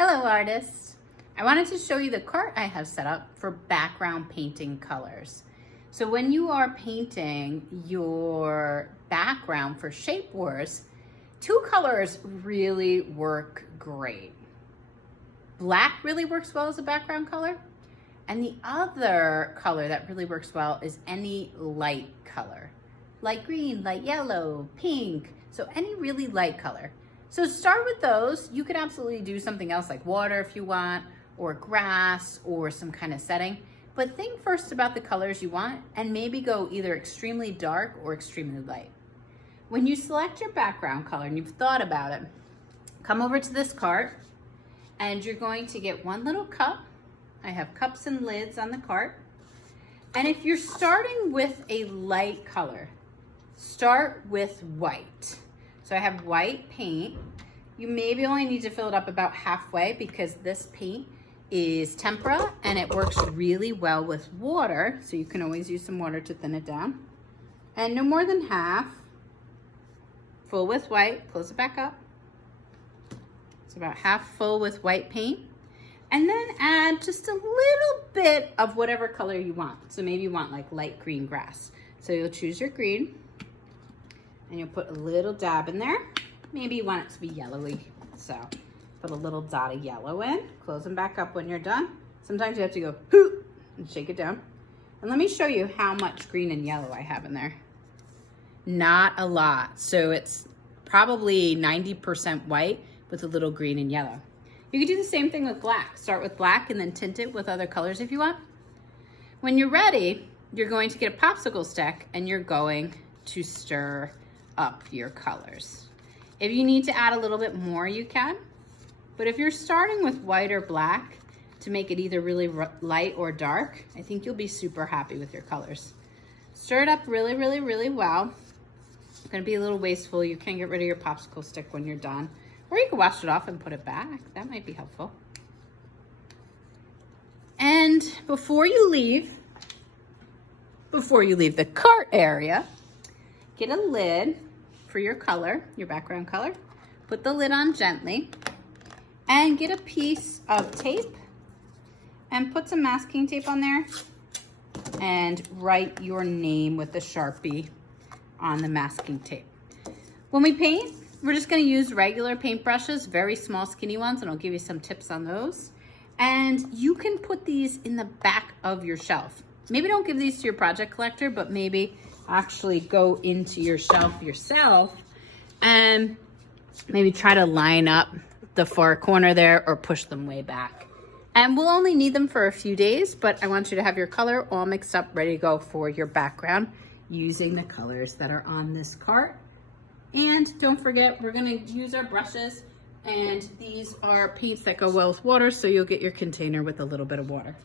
Hello artists! I wanted to show you the cart I have set up for background painting colors. So when you are painting your background for Shape Wars, two colors really work great. Black really works well as a background color, and the other color that really works well is any light color. Light green, light yellow, pink, so any really light color. So start with those. You could absolutely do something else like water if you want, or grass, or some kind of setting. But think first about the colors you want and maybe go either extremely dark or extremely light. When you select your background color and you've thought about it, come over to this cart and you're going to get one little cup. I have cups and lids on the cart. And if you're starting with a light color, start with white. So I have white paint. You maybe only need to fill it up about halfway because this paint is tempera and it works really well with water. So you can always use some water to thin it down. And no more than half. Full with white, close it back up. It's about half full with white paint. And then add just a little bit of whatever color you want. So maybe you want like light green grass. So you'll choose your green. And you'll put a little dab in there. Maybe you want it to be yellowy. So put a little dot of yellow in. Close them back up when you're done. Sometimes you have to go hoop and shake it down. And let me show you how much green and yellow I have in there. Not a lot. So it's probably 90% white with a little green and yellow. You can do the same thing with black. Start with black and then tint it with other colors if you want. When you're ready, you're going to get a popsicle stick and you're going to stir up your colors. If you need to add a little bit more, you can. But if you're starting with white or black to make it either really light or dark, I think you'll be super happy with your colors. Stir it up really, really, really well. It's gonna be a little wasteful. You can get rid of your popsicle stick when you're done. Or you can wash it off and put it back. That might be helpful. And before you leave the cart area, get a lid for your color, your background color. Put the lid on gently and get a piece of tape and put some masking tape on there and write your name with the Sharpie on the masking tape. When we paint, we're just gonna use regular paintbrushes, very small skinny ones, and I'll give you some tips on those. And you can put these in the back of your shelf. Maybe don't give these to your project collector, but maybe actually go into your shelf yourself and maybe try to line up the far corner there or push them way back. And we'll only need them for a few days, but I want you to have your color all mixed up, ready to go for your background using the colors that are on this cart. And don't forget, we're gonna use our brushes, and these are paints that go well with water, so you'll get your container with a little bit of water.